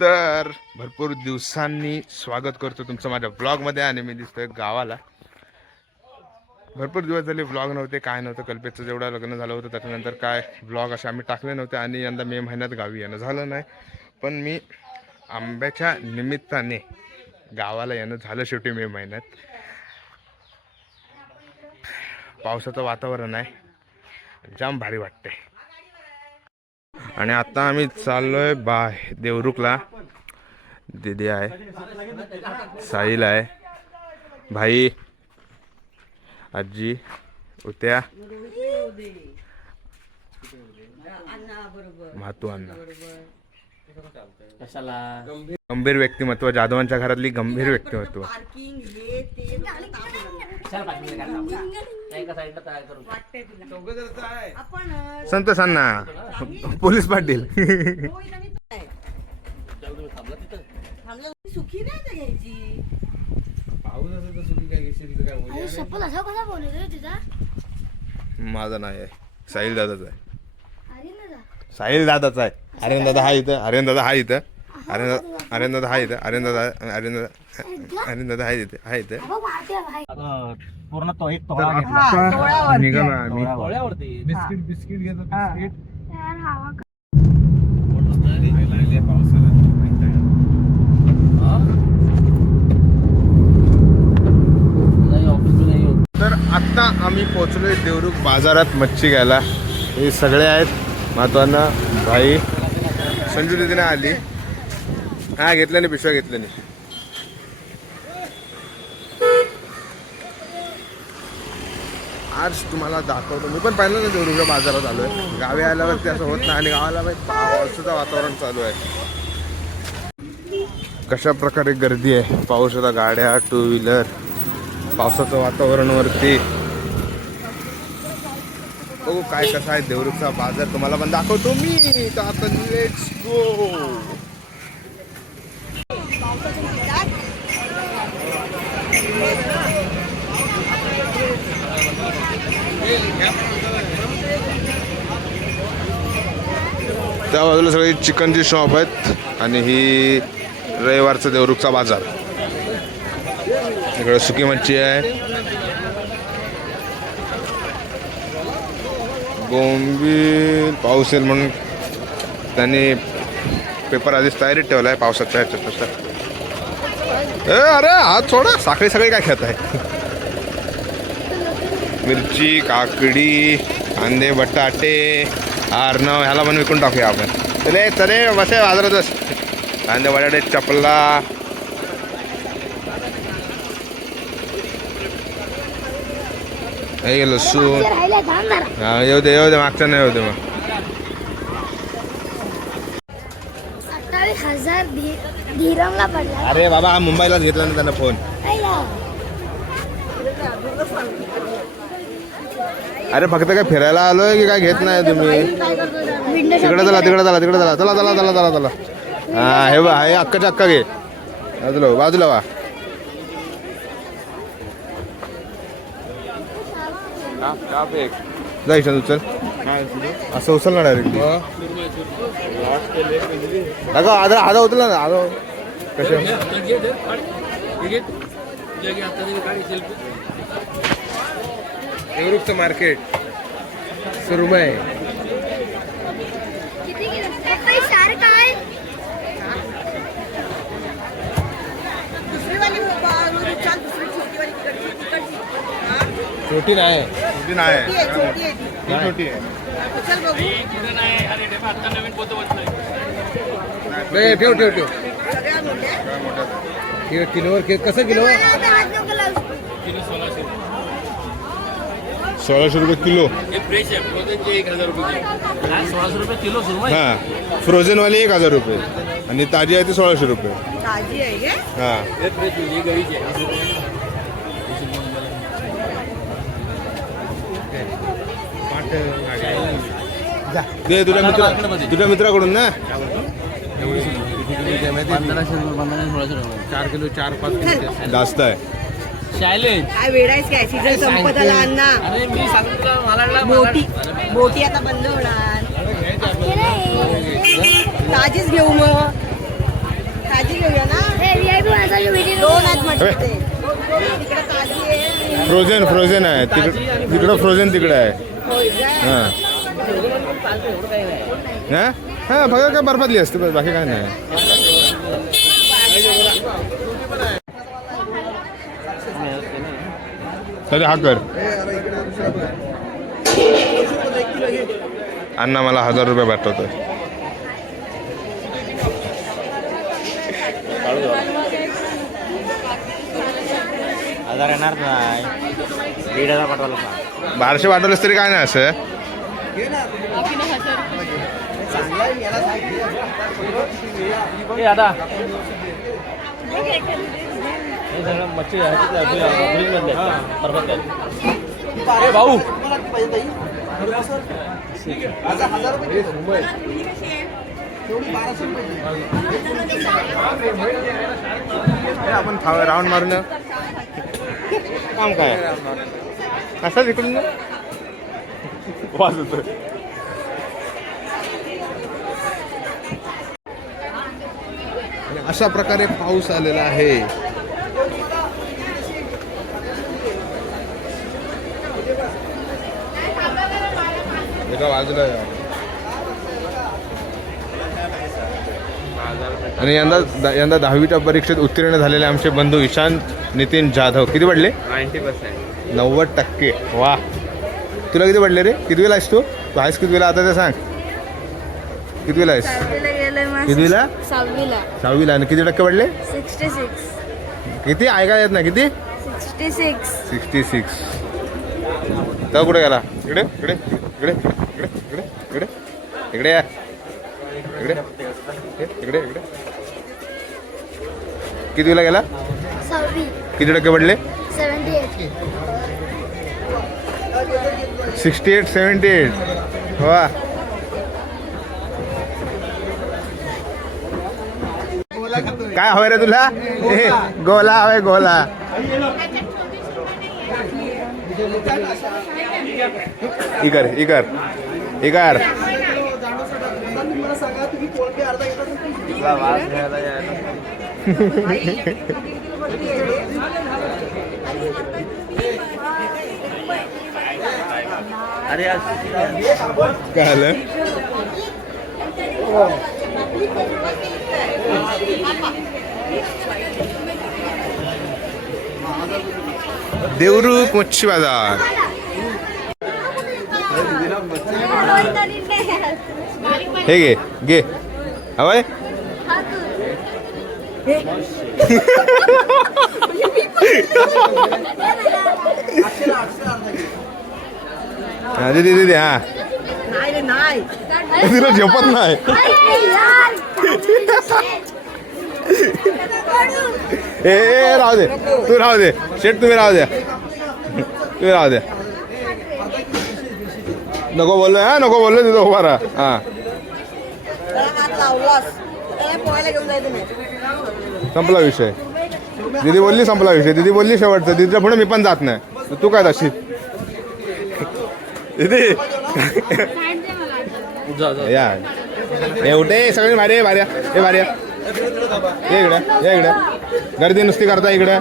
तर भरपूर दिवसांनी स्वागत करतो तुमचं माझ्या ब्लॉगमध्ये आणि मी दिसतोय गावाला. भरपूर दिवस झाले ब्लॉग नव्हते, काय नव्हतं. कल्पेचं जेवढं लग्न झालं होतं त्याच्यानंतर काय ब्लॉग असे आम्ही टाकले नव्हते आणि यंदा मे महिन्यात गावी येणं झालं नाही. पण मी आंब्याच्या निमित्ताने गावाला येणं झालं शेवटी मे महिन्यात. पावसाचं वातावरण आहे, जाम भारी वाटते. आणि आता आम्ही चाललोय देवरुखला. दीदी आहे, साहिल आहे, भाई, आजी, उत्या, म्हातू अण्णा. गंभीर व्यक्तिमत्व, जाधवांच्या घरातली गंभीर व्यक्तिमत्व. संतोष अण्णा, पोलीस पाटील. सुखी नाही घ्यायची. माझा नाही आहे, साहिल दादाचा आहे. साहिल दादाचा आहे. आर्यन दादा हा इथं, आर्यन दादा हा इथं, आर्यन दादा हा इथं, आर्यन दादा हा इथे, हा इथे. पूर्ण तो एक निघालो आम्ही. बिस्किट बिस्किट घेतो. तर आत्ता आम्ही पोहोचलोय देवरुख बाजारात मच्छी घ्यायला. हे सगळे आहेत, महत्वानं भाई. संजू दीदीने आली, हा घेतलं नाही, पिशव्या घेतल्या नाही. आज तुम्हाला दाखवतो. मी पण पाहिलं ना देवरुखच्या बाजारात आलोय. गावी आल्यावरती असं होत नाही आणि गावाला पावसाचं वातावरण चालू आहे. कशा प्रकारे गर्दी आहे, पावसाचा गाड्या, टू व्हीलर, पावसाचं वातावरण वरती. बघू काय कसं आहे देवरुखचा बाजार, तुम्हाला पण दाखवतो मी. तर आता लेट्स गो. त्या बाजूला सगळी चिकनची शॉप आहेत आणि ही रविवारचा देवरुखचा बाजार. इकडे सुकी मच्छी आहे, बोंबील. पाऊस येईल म्हणून त्यांनी पेपर आधीच तयारीत ठेवला आहे पावसाच्या ह्याच्यात. तसं अरे हात सोडा, साखळी सगळी काय खेळत आहे. मिरची, काकडी, कांदे, बटाटे, आर्नव ह्याला पण विकून टाकूया आपण. चले चले बसे बाजारातच. कांदे, बटाटे, चपला. हे लसूण. हा येऊ दे मागच्या नाही येऊ दे. मग 27,000 धीरमला पडला. अरे बाबा, हा मुंबईलाच घेतला ना त्यानं फोन. अरे फक्त काय फिरायला आलोय की काय घेत नाही तुम्ही? तिकडे चला, तिकडे चला, तिकडे चला, चला चला चला चला चला. हा हे बा, हे अक्काच्या अक्का घे. बाजूला बाजूला वा. जायचं तू, चल असं उचल ना डायरेक्ट. अगं आधा उचला ना, आधा कशा. देवरुखचं मार्केट सुरू आहे. छोटी नाही, छोटी नाही, छोटी आहे. ठेव ठेव ठेव. किलोवर कसं किलो? 1600 रुपये किलो. फ्रेश आहे, फ्रोझनचे 1000 रुपये. 1600 रुपये किलो सुरू आहे. हां, फ्रोझनवाली 1000 रुपये आणि ताजी आहे ती 1600 रुपये. ताजी आहे हां, दे तुझ्या मित्राकडून ना. 1500 रुपये, 4 किलो, 4-5 किलो जास्त आहे. चॅलेंज काय वेळायच काय, सीझन संपत आला अण्णा. अरे मी सांगितलं मला बोटी आता बंद होणार. ताजीच घेऊ मग. घेऊया ना. हे VIP माणसाची meeting दोन आहेत म्हणजे अबे. ते. तिकडे ताजी आहे. फ्रोझन आहे तिकडं फ्रोझन तिकडे आहे होय काय? हां हां हां फक्त काय बर्फातली असते बस बाकी काय नाही तरी हा कर अण्णा मला 1000 रुपये पाठवतोय हजार येणार नाही 1500 पाठवायला 1200 पाठवलंस तरी काय नाही असं दादा मच्छी भाऊ आपण राऊंड मारून काम काय असं इकडून वाजत अशा प्रकारे पाऊस आलेला आहे एका बाजूला आणि यंदा 10वीच्या परीक्षेत उत्तीर्ण झालेले आमचे बंधू ईशांत नितीन जाधव किती पडले 90%. 90%. वा तुला किती पडले रे कितवीला आहेस तू आहेस कितवीला आता ते सांग कितवीला आहेस कितवीला 6वीला आणि किती टक्के पडले 66 किती ऐका येत ना किती 66 66 तर कुठे गेला इकडे इकडे इकडे इकडे इकडे इकडे इकडे या इकडे इकडे इकडे कितवीला गेला 6वी किती टक्के पडले 78 68 78 वा काय हवंय रे तुला ए, गोला हवंय गोला इकर इकर इकर अरे काय झालं देवरूख मच्छी बाजार हे घे घे हवंय हा दे दे दे दे हा नाही रे नाही. तिला झेपत नाही ए राहू दे तू राहू दे शेट तुम्ही राहू द्या तुम्ही राहू द्या नको बोललोय हा नको बोललो तिथं उभा राहा हा त्याला हात लावलास त्याला पोहायला घेऊन जायचं नाही. संपला विषय दीदी बोलली संपला विषय दीदी बोलली शेवटचं दीदीच्या पुढे मी पण जात नाही तू काय जाशील दीदी या हे उठे सगळे भारी भार्या हे भार्या ये इकडे या इकडे गर्दी नुसती करता इकडे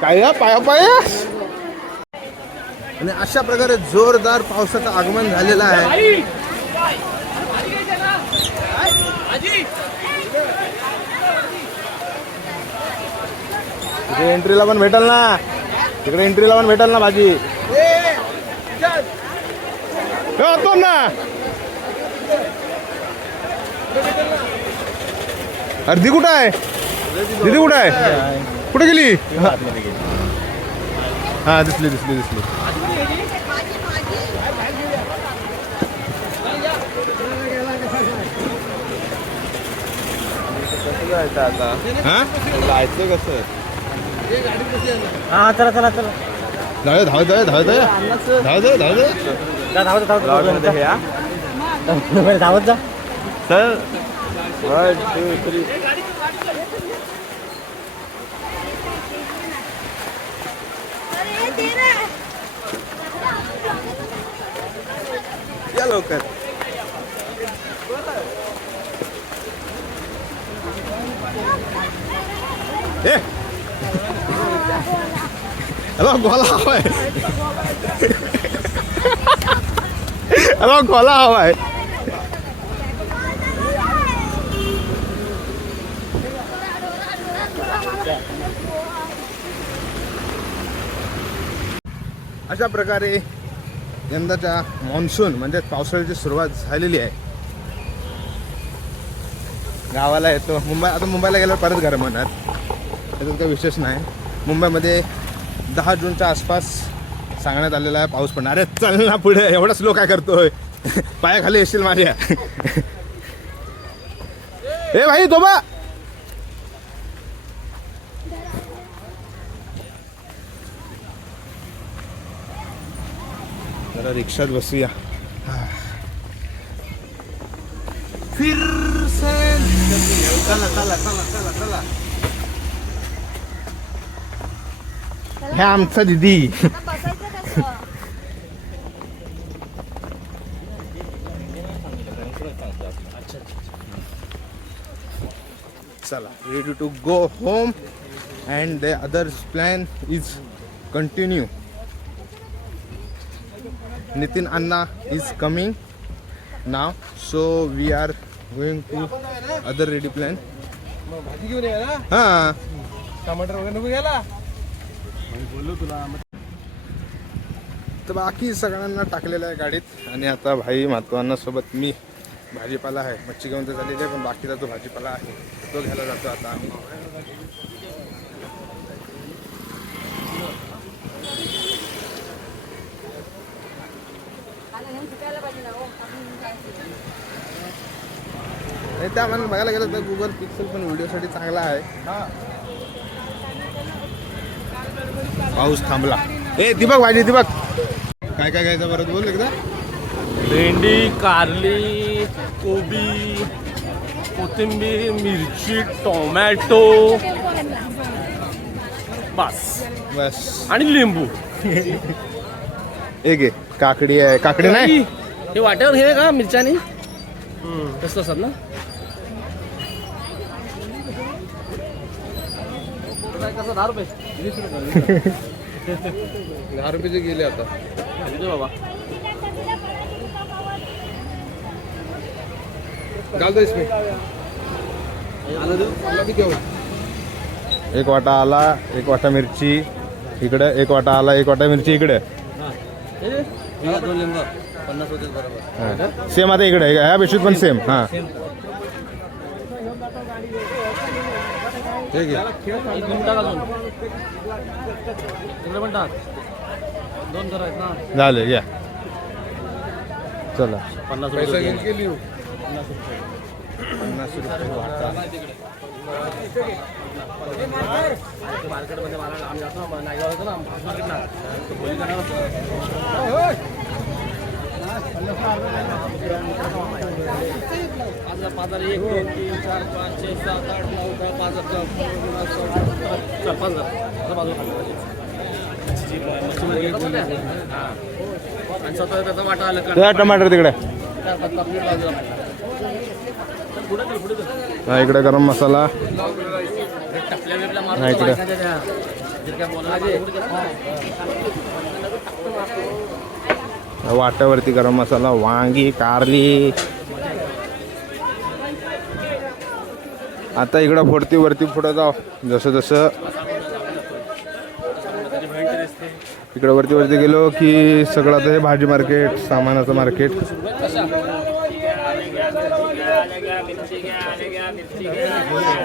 काय पाया पाया आणि अशा प्रकारे जोरदार पावसाचं आगमन झालेलं आहे तिकडे एंट्रीला पण भेटल ना तिकडे एंट्रीला पण भेटल ना भाजी होतो ना अर्धी कुठं आहे दीदी कुठं आहे कुठे गेली हा दिसली दिसली दिसली हा जायचं कसं हा चला चला चला धाव धाव धाव धाव धाव धाव धाव धावत धावत धावत जा सर 1 2 3 या लवकर ए हॅलो गोला हवाय हॅलो गोला हवाय अशा प्रकारे यंदाच्या मान्सून म्हणजे पावसाळ्याची सुरुवात झालेली आहे. गावाला येतो आता मुंबईला गेल्यावर परत गरम होणार, त्याच्यात काही विशेष नाही. मुंबईमध्ये 10 जूनच्या आसपास सांगण्यात आलेला आहे पाऊस पडणार. अरे चल ना पुढे, एवढा स्लो काय करतोय, पायाखाली येशील माझ्या. ए भाई तोबा जरा रिक्षात बसूया. फिर से चला चला चला चला चला. हे आमचा दीदी. चला ready to go home and the other plan is continue. Nitin Anna is coming now, so we are going to other ready plan. हा टमाटर वगैरे नको घ्यायला. तर बाकी सगळ्यांना टाकलेलं आहे गाडीत आणि आता भाई मातवांना सोबत मी भाजीपाला आहे, मच्छी घेऊन तर झालेली आहे पण बाकीचा जो भाजीपाला आहे तो घ्यायला जातो आता आम्ही. नाही त्या आम्हाला बघायला गेलं तर गुगल पिक्सेल पण व्हिडिओसाठी चांगला आहे. पाऊस थांबला. ए दीपक भाजी दीपक काय काय घ्यायचं परत बोल एकदा. भेंडी, कारली, कोबी, कोथिंबीर, मिरची, टोमॅटो, बस बस आणि लिंबू. एक आहे काकडी आहे. काकडी नाही हे वाट्यावर घे का मिरच्यानी कसं असतात ना. कसं 10 रुपये 20 रुपये 10 रुपयाचे गेले आता बाबा. डाल दो इसमें. एक वाटा आला, एक वाटा मिरची इकडे, एक वाटा आला, एक वाटा मिरची इकडे. 2 लिंबू 50 होते बरोबर. सेम आता इकडे ह्या पिशवीत पण सेम. हा ठीक आहे. एक लिंबू टाक अजून. तिकडे पण टाक. 2 करायचं ना. झाले घ्या. चला 50 रुपये. 50 रुपये वाटा. मार्केटमध्ये मला आम्ही जातो नायगाव होतो ना मार्केटला तो बोली करणार होतो. 5 1 2 3 4 5 6 7 8 9 10 5 5 आणि स्वतः त्याचा वाटा आला का टमाटर तिकडे. हा इकडे गरम मसाला. हा इकडे वाट्यावरती गरम मसाला, वांगी, कारली. आता इकडं फोडती वरती पुढे जाऊ जसं जसं इकडं वरती वरती गेलो की सगळं आता हे भाजी मार्केट, सामानाचं मार्केट.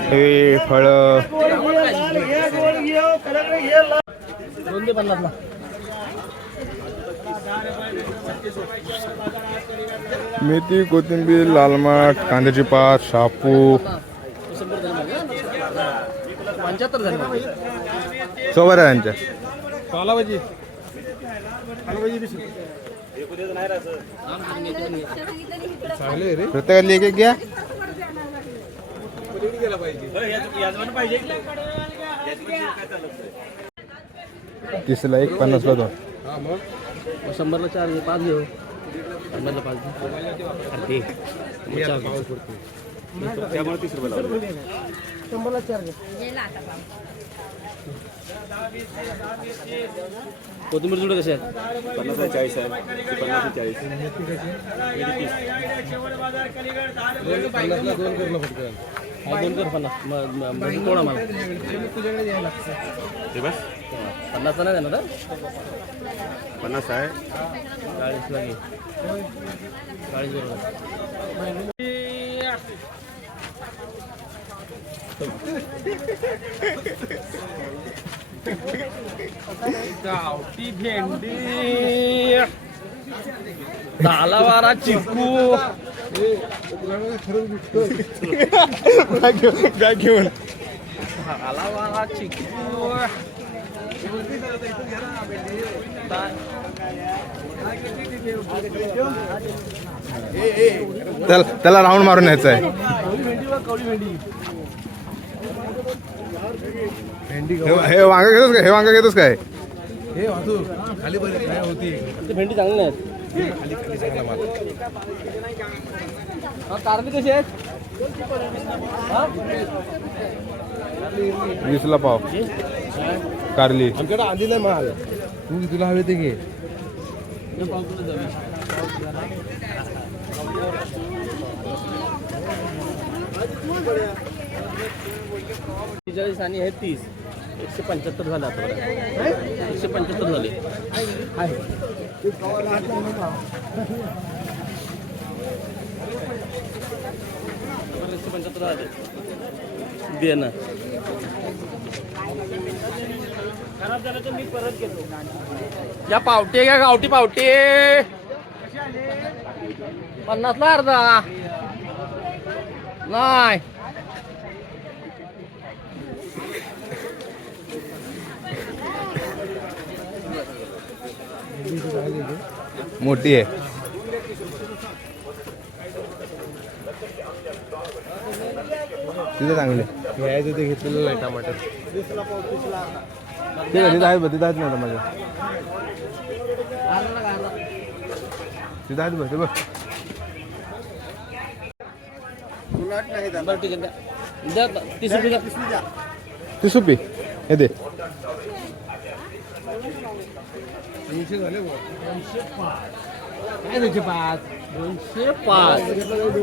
हे फळ मेथी, कोथिंबीर, लाल माठ, कांद्याची पात, शापू. 75 झाले. सोबत आहे त्यांच्या. पालाभाजी प्रत्येकाला एक एक घ्या. तीसला 1, 50ला 2. 100ला 4 5 घेऊ. 50ला 5 त्यामुळे 30 रुपये लावले. कोथिंबीर जुडे कसे आहेत? 50 आहे, 40 आहे, 50 आहे, 40. हा 2 कर 50. थोडा मला ते बस 50 नाही देणार 50 आहे 40 ला घे 40 बरोबर. गावठी भेंडी तालावारा चिकू काय घेऊन तालावारा चिकू त्याला राऊंड मारून न्यायचं आहे. हे वांगा घेतोस काय? हे वांगा घेतोस काय? ते भेंडी चांगली नाहीत. कारली कशी आहेत? 20 ला पाव कारली. आमच्याकडे आधी नाही माल. तुला हवे ते घे. आणि हे 30 175 झाले आता 175 झाले. 175 झाले दे ना. खराब झालं तर मी परत घेतो. या पावटे का गावठी पावटे 50 ला अर्धा नाही. मोठी आहे. तिथे चांगले घ्यायचं ते घेतलेलं नाही टमाटर. ते तिथं आहेत तिथं आहेत ना माझ्या तिथं आहेत बघ ते बघ. बरं ठीक आहे द्या 30 रुपये द्या. 30 रुपये हे दे.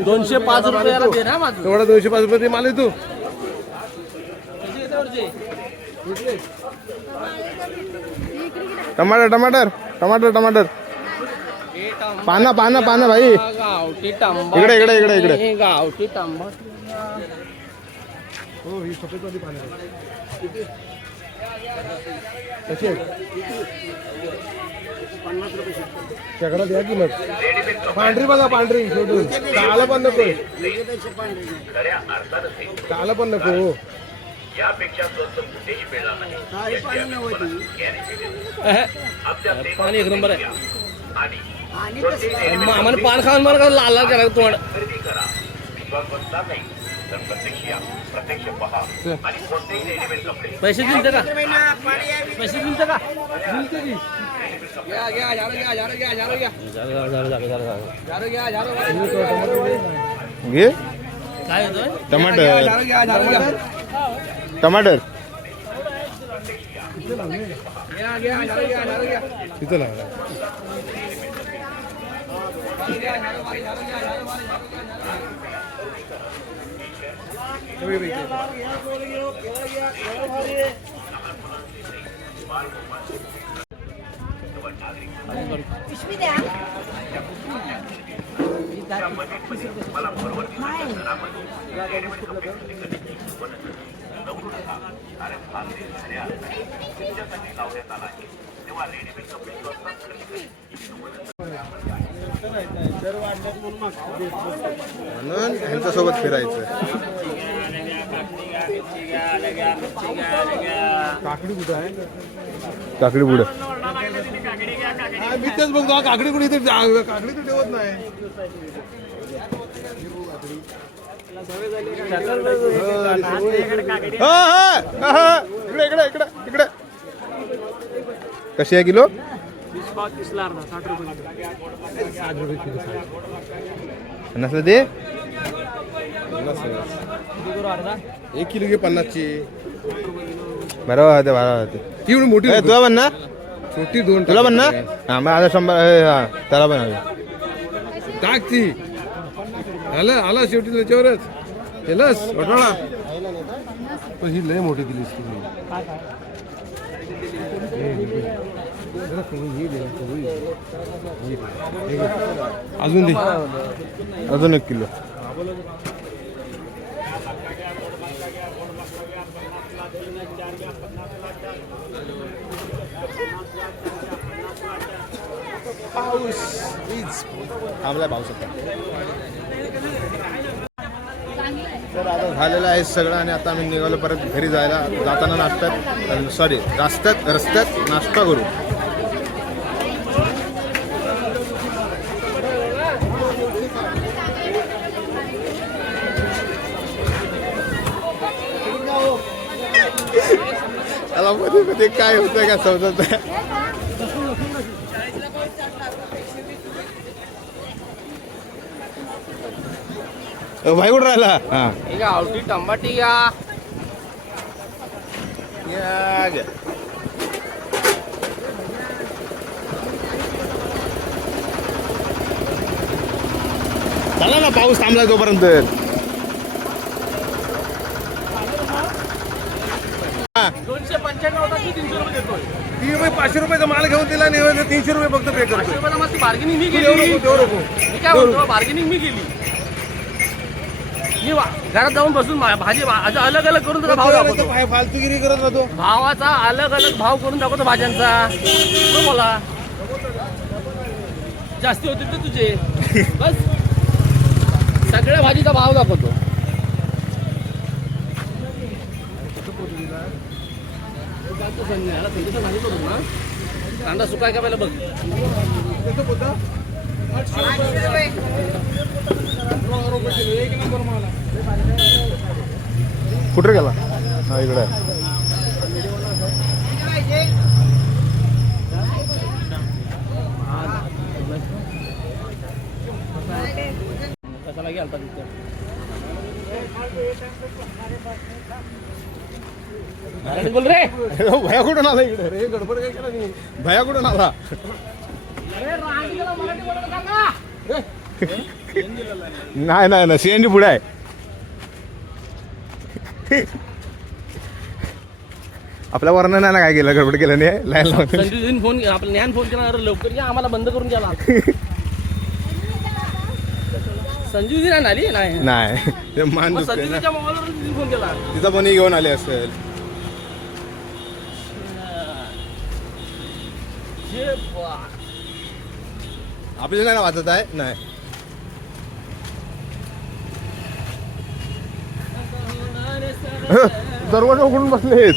205 रुपयाला दे ना माझं. तेवढा 205 रुपये माल आहे तू. टमाटर टमाटर टमाटर टमाटर पाना पाना पाना भाई. गावठी टमाटर इकडे इकडे इकडे इकडे. गावठी टमाटर. हो ही सफेद वाली पानं आहेत. सगळं द्या की मग. पांढरी बघा पांढरी सोडून काळं पण नको. काळं पण नको. पाणी 1 नंबर आहे. आम्हाला पान खाऊन मला लाल लाल करायचं तोंड. पैसे दिलते का? पैसे दिलते का? घे काय होतोय? टमाटर टमाटर तिथं लागला. पिशवी द्या. म्हणून यांच्यासोबत फिरायचं. काकडी कुठं आहे? काकडी पुढे मी तेच बघतो. काकडी कुठे इथे काकडी तर ठेवत नाही. इकडे इकडे इकडे इकडे. कशी आहे किलो? 30 ला अर्धा 60 रुपये. 50 दे. किती करू अर्धा 1 किलो घे 50ची. बरोबर होते बरोबर होते. ती एवढी मोठी तुला पण ना छोटी 2 तुला पण ना हा मग आता 100 हा त्याला पण हवी. टाक ती आला शेवटी त्याच्यावरच केलंस वटाळा. पण ही लय मोठी दिलीस तुम्ही. अजून दे अजून 1 किलो. पाऊस थांबलाय पाऊस आता. तर आता झालेलं आहे सगळं आणि आता आम्ही निघालो परत घरी जायला. जाताना रस्त्यात नाश्ता करू. त्याला मध्ये मध्ये काय होतंय का समजत नाही. भाई कुठं राहिला. हा आवटी टमाटी या चला ना पाऊस थांबला तोपर्यंत. 295 होता की 300 रुपये देतोय. 500 रुपयाचा माल घेऊन दिला नाही 300 रुपये फक्त पे करतो. बार्गेनिंग मी केली. मी काय म्हणतो बार्गेनिंग मी केली. मी घरात जाऊन बसून भाजी अलग अलग करून त्याचा भाव दाखवतो. फालतूगिरी करत राहतो. भावाचा अलग अलग भाव करून दाखवतो भाज्यांचा. तो बोला जास्ती होते तर तुझे बस सगळ्या भाजीचा भाव दाखवतो. भाजी करू ना कांदा सुकाय का पहिला बघ. कुठे गेला. हा इकडे कशाला गेलता तिथे. बोल रे भया कुठून आला इकडे. रे गडबड काय केला नाही. भया कुठून आला. नाही नाही ना सीएनजी पुढे आहे. आपल्या वर्ण नाही ना काय केलं गडबड केलं नाही. लाईन लावून संजूजीने फोन आपला ज्ञान फोन केला. अरे लवकर या आम्हाला बंद करून गेला. संजूजी नाही आली नाही नाही ते मान दुखते ना. संजूजीच्या मोबाईलवर फोन केला. तिचा पण घेऊन आले असेल. आपल्याला नाही ना वाचत आहे. नाही दरवाजा उघडून बसलेत.